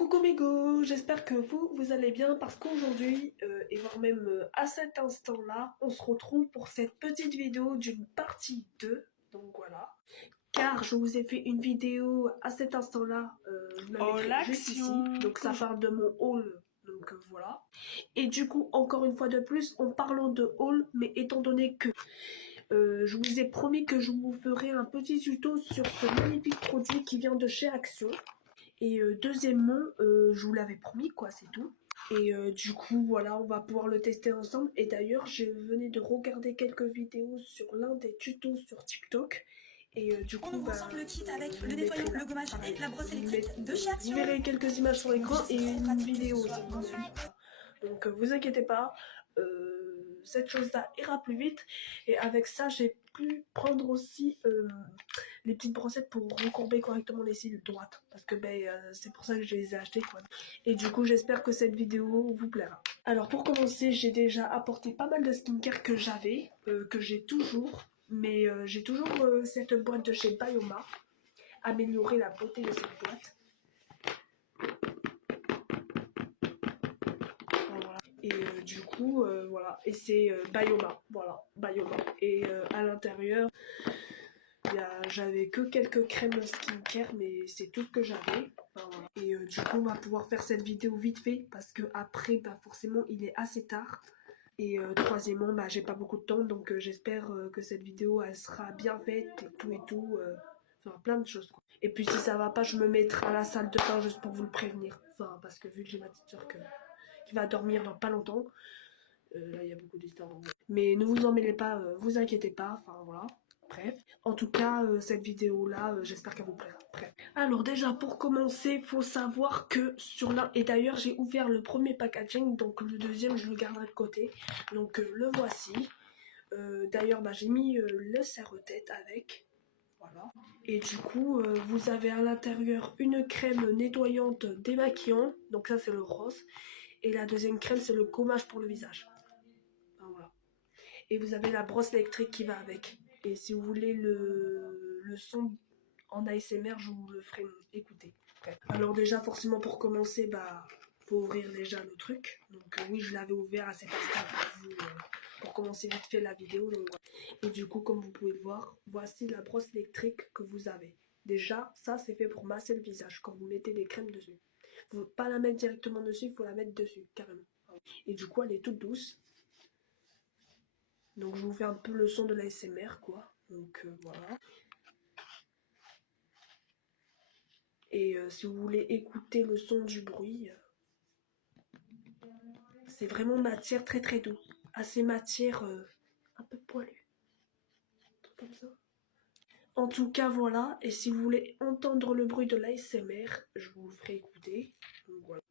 Coucou mes go, j'espère que vous allez bien parce qu'aujourd'hui, et voire même à cet instant-là, on se retrouve pour cette petite vidéo d'une partie 2. Donc voilà. Car je vous ai fait une vidéo à cet instant-là, je la mettrai juste ici. Donc ça parle de mon haul, donc voilà. Et du coup, encore une fois de plus, en parlant de haul, mais étant donné que je vous ai promis que je vous ferai un petit tuto sur ce magnifique produit qui vient de chez Action. Et deuxièmement, je vous l'avais promis quoi, c'est tout. Et du coup, voilà, on va pouvoir le tester ensemble. Et d'ailleurs, je venais de regarder quelques vidéos sur l'un des tutos sur TikTok. Et du coup, on ouvre ensemble le kit avec le nettoyant, le gommage et la brosse électrique de chez Action. Vous verrez quelques images sur l'écran et une vidéo aussi. Donc vous inquiétez pas, cette chose-là ira plus vite. Et avec ça, j'ai pu prendre aussi les petites brossettes pour recourber correctement les cils droites. Parce que c'est pour ça que je les ai achetées quoi. Et du coup, j'espère que cette vidéo vous plaira. Alors pour commencer, j'ai déjà apporté pas mal de skincare que j'avais, que j'ai toujours. Mais j'ai toujours cette boîte de chez Bioma. Améliorer la beauté de cette boîte. Voilà. Et du coup, voilà. Et c'est Bioma. Voilà, Bioma. Et à l'intérieur, j'avais que quelques crèmes skincare, mais c'est tout ce que j'avais. Enfin, voilà. Et du coup, on va pouvoir faire cette vidéo vite fait. Parce que après, forcément, il est assez tard. Et troisièmement, j'ai pas beaucoup de temps. Donc j'espère que cette vidéo, elle sera bien faite et tout. Enfin, plein de choses, quoi. Et puis, si ça va pas, je me mettrai à la salle de bain juste pour vous le prévenir. Enfin, parce que vu que j'ai ma petite soeur qui va dormir dans pas longtemps, là, il y a beaucoup d'histoires. Mais ne vous en mêlez pas, vous inquiétez pas. Enfin, voilà. Bref. En tout cas, cette vidéo-là, j'espère qu'elle vous plaira. Bref. Alors, déjà, pour commencer, faut savoir que sur l'un... Et d'ailleurs, j'ai ouvert le premier packaging, donc le deuxième, je le garderai de côté. Donc, le voici. D'ailleurs, j'ai mis le serre-tête avec. Voilà. Et du coup, vous avez à l'intérieur une crème nettoyante démaquillant. Donc ça, c'est le rose. Et la deuxième crème, c'est le gommage pour le visage. Enfin, voilà. Et vous avez la brosse électrique qui va avec. Et si vous voulez le son en ASMR, je vous le ferai écouter. Bref. Alors déjà, forcément, pour commencer, faut ouvrir déjà le truc. Donc oui, je l'avais ouvert à cet instant pour commencer vite fait la vidéo. Donc, voilà. Et du coup, comme vous pouvez le voir, voici la brosse électrique que vous avez. Déjà, ça c'est fait pour masser le visage quand vous mettez des crèmes dessus. Il ne faut pas la mettre directement dessus, il faut la mettre dessus, carrément. Et du coup, elle est toute douce. Donc je vous fais un peu le son de l'ASMR, quoi. Donc voilà. Et si vous voulez écouter le son du bruit, c'est vraiment matière très très douce. Assez matière un peu poilue. Un truc comme ça. En tout cas, voilà. Et si vous voulez entendre le bruit de l'ASMR, je vous le ferai écouter. Donc voilà.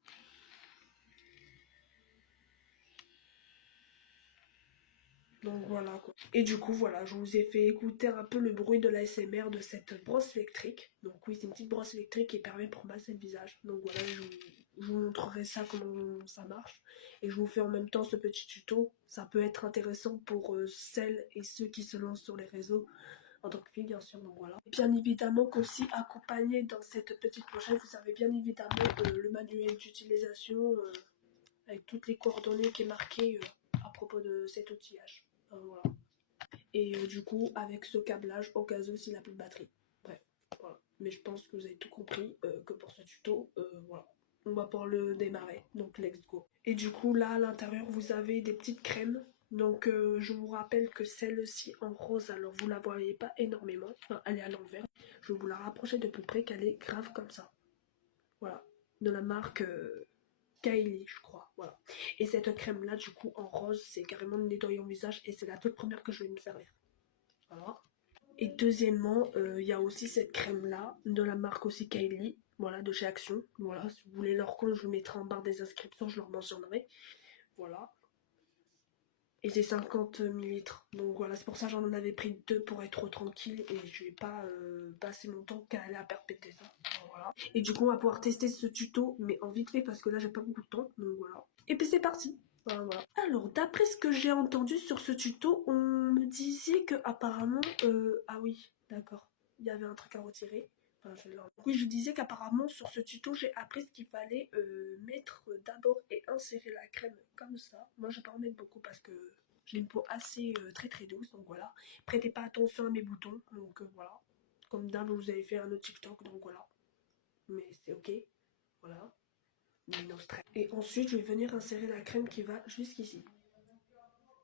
Donc voilà quoi. Et du coup voilà, je vous ai fait écouter un peu le bruit de l'ASMR de cette brosse électrique. Donc oui, c'est une petite brosse électrique qui permet pour masser le visage. Donc voilà, je vous montrerai ça comment ça marche. Et je vous fais en même temps ce petit tuto. Ça peut être intéressant pour celles et ceux qui se lancent sur les réseaux. En tant que fille bien sûr, donc voilà. Bien évidemment qu'aussi accompagné dans cette petite pochette, vous avez bien évidemment le manuel d'utilisation avec toutes les coordonnées qui est marqué à propos de cet outillage. Voilà. Et du coup, avec ce câblage, au cas où s'il n'a plus de batterie. Bref, voilà. Mais je pense que vous avez tout compris, que pour ce tuto, voilà. On va pouvoir le démarrer, donc let's go. Et du coup, là, à l'intérieur, vous avez des petites crèmes. Donc, je vous rappelle que celle-ci en rose, alors vous la voyez pas énormément. Enfin, elle est à l'envers. Je vais vous la rapprocher de plus près, qu'elle est grave comme ça. Voilà. De la marque... Kylie, je crois, voilà. Et cette crème là, du coup, en rose, c'est carrément le nettoyant visage et c'est la toute première que je vais me servir. Voilà. Et deuxièmement, il y a aussi cette crème là, de la marque aussi Kylie, voilà, de chez Action. Voilà, si vous voulez leur compte, je vous mettrai en barre des inscriptions, je leur mentionnerai. Voilà. Et c'est 50 millilitres. Donc voilà, c'est pour ça que j'en avais pris deux pour être tranquille et je vais pas passer mon temps qu'à aller à perpéter ça. Voilà. Et du coup, on va pouvoir tester ce tuto, mais en vite fait parce que là, j'ai pas beaucoup de temps. Donc voilà. Et puis c'est parti. Voilà. Alors, d'après ce que j'ai entendu sur ce tuto, on me disait que apparemment, ah oui, d'accord, il y avait un truc à retirer. Enfin, oui, je disais qu'apparemment sur ce tuto j'ai appris ce qu'il fallait mettre d'abord et insérer la crème comme ça. Moi je vais pas en mettre beaucoup parce que j'ai une peau assez très douce, donc voilà. Prêtez pas attention à mes boutons, donc voilà. Comme d'hab vous avez fait un autre TikTok, donc voilà. Mais c'est ok, voilà. Mais non stress. Et ensuite je vais venir insérer la crème qui va jusqu'ici.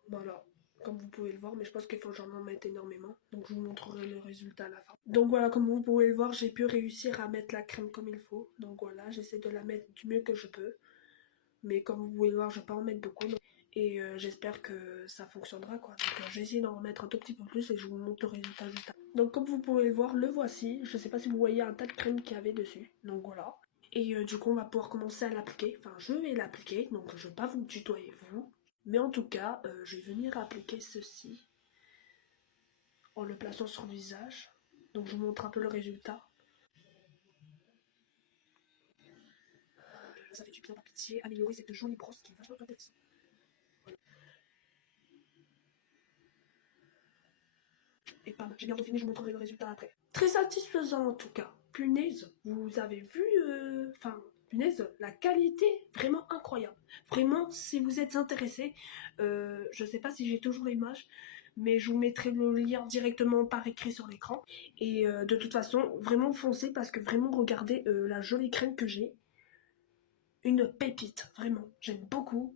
Voilà, comme vous pouvez le voir, mais je pense qu'il faut que j'en mette énormément. Donc je vous montrerai le résultat à la fin. Donc voilà, comme vous pouvez le voir, j'ai pu réussir à mettre la crème comme il faut. Donc voilà, j'essaie de la mettre du mieux que je peux. Mais comme vous pouvez le voir, je vais pas en mettre beaucoup. Et j'espère que ça fonctionnera quoi. Donc j'ai essayé d'en mettre un tout petit peu plus et je vous montre le résultat juste après. Donc comme vous pouvez le voir, le voici. Je sais pas si vous voyez un tas de crème qu'il y avait dessus. Donc voilà. Et du coup, on va pouvoir commencer à l'appliquer. Enfin, je vais l'appliquer. Donc je vais pas vous tutoyer vous. Mais en tout cas, je vais venir appliquer ceci en le plaçant sur le visage. Donc je vous montre un peu le résultat. Ça fait du bien, par pitié, améliorer cette jolie brosse qui est vachement intéressante. Voilà. Et pas mal, j'ai bientôt fini, je vous montrerai le résultat après. Très satisfaisant en tout cas. Punaise, vous avez vu, punaise, la qualité, vraiment incroyable. Vraiment, si vous êtes intéressé, je sais pas si j'ai toujours l'image, mais je vous mettrai le lien directement par écrit sur l'écran. Et de toute façon, vraiment foncez parce que vraiment, regardez la jolie crème que j'ai. Une pépite, vraiment, j'aime beaucoup.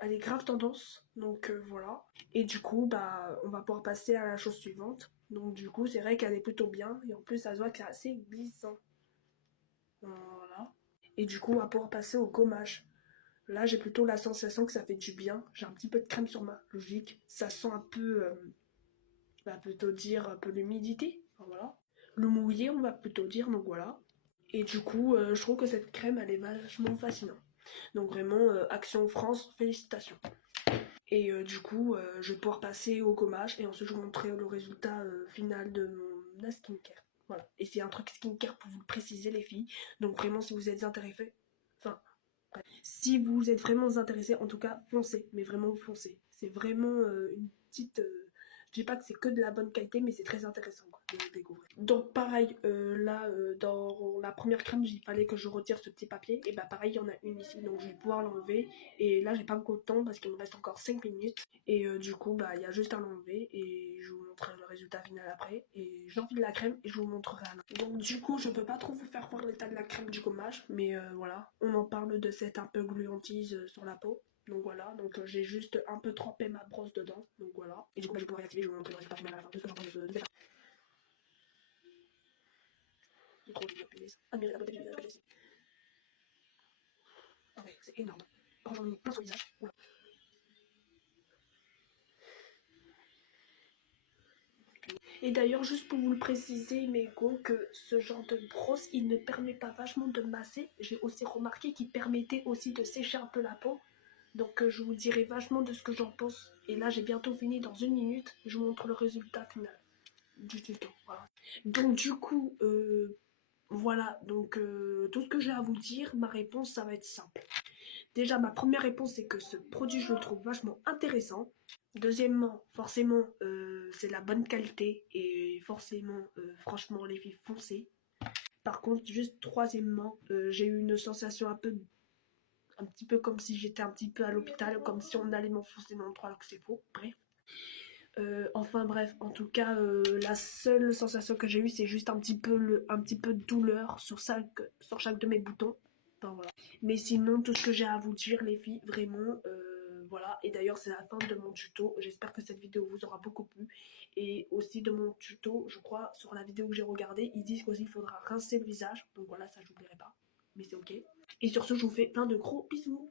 Elle est grave tendance, donc voilà. Et du coup, bah, on va pouvoir passer à la chose suivante. Donc du coup, c'est vrai qu'elle est plutôt bien, et en plus, ça se voit qu'elle est assez glissant. Voilà. Et du coup, on va pouvoir passer au gommage. Là, j'ai plutôt la sensation que ça fait du bien. J'ai un petit peu de crème sur ma logique. Ça sent un peu, on va plutôt dire, un peu l'humidité. Enfin, voilà. Le mouillé, on va plutôt dire, donc voilà. Et du coup, je trouve que cette crème, elle est vachement fascinante. Donc vraiment, Action France, félicitations. Et du coup, je vais pouvoir passer au gommage et ensuite je vous montrerai le résultat final de mon skincare. Voilà. Et c'est un truc skincare pour vous le préciser les filles. Donc vraiment, si vous êtes intéressés, enfin, bref. Si vous êtes vraiment intéressés, en tout cas, foncez. Mais vraiment, foncez. C'est vraiment une petite... je dis pas que c'est que de la bonne qualité, mais c'est très intéressant quoi, de le découvrir. Donc pareil, là, dans la première crème, il fallait que je retire ce petit papier. Et bah pareil, il y en a une ici, donc je vais pouvoir l'enlever. Et là, j'ai pas beaucoup de temps parce qu'il me reste encore 5 minutes. Et du coup, bah il y a juste à l'enlever. Et je vous montrerai le résultat final après. Et j'enfile la crème et je vous montrerai à la... Donc du coup, je peux pas trop vous faire voir l'état de la crème du gommage. Mais voilà, on en parle de cette un peu gluantise sur la peau. Donc voilà, donc j'ai juste un peu trempé ma brosse dedans, donc voilà. Et du coup, bah, je vais pouvoir réactiver, je vais vous montrer le résultat final à la fin de ce que j'en pense de cette. C'est trop joli, punaise. Admirez la beauté du visage que j'ai ici. Ah ouais, c'est énorme. Oh, j'en ai mis plein sur le visage. Oula. Et d'ailleurs, juste pour vous le préciser, mes go, que ce genre de brosse, il ne permet pas vachement de masser. J'ai aussi remarqué qu'il permettait aussi de sécher un peu la peau. Donc je vous dirai vachement de ce que j'en pense. Et là, j'ai bientôt fini dans 1 minute. Je vous montre le résultat final du tuto. Voilà. Donc du coup, voilà. Donc tout ce que j'ai à vous dire, ma réponse, ça va être simple. Déjà, ma première réponse, c'est que ce produit, je le trouve vachement intéressant. Deuxièmement, forcément, c'est la bonne qualité. Et forcément, franchement, les filles, foncez. Par contre, juste troisièmement, j'ai eu une sensation un petit peu comme si j'étais un petit peu à l'hôpital, comme si on allait m'enfoncer dans le trou alors que c'est faux. Bref. Enfin bref, en tout cas, la seule sensation que j'ai eue, c'est juste un petit peu de douleur sur chaque de mes boutons. Enfin, voilà. Mais sinon, tout ce que j'ai à vous dire, les filles, vraiment, voilà. Et d'ailleurs, c'est la fin de mon tuto. J'espère que cette vidéo vous aura beaucoup plu. Et aussi de mon tuto, je crois, sur la vidéo que j'ai regardée, ils disent qu'aussi il faudra rincer le visage. Donc voilà, ça, j'oublierai pas. Mais c'est ok. Et sur ce, je vous fais plein de gros bisous.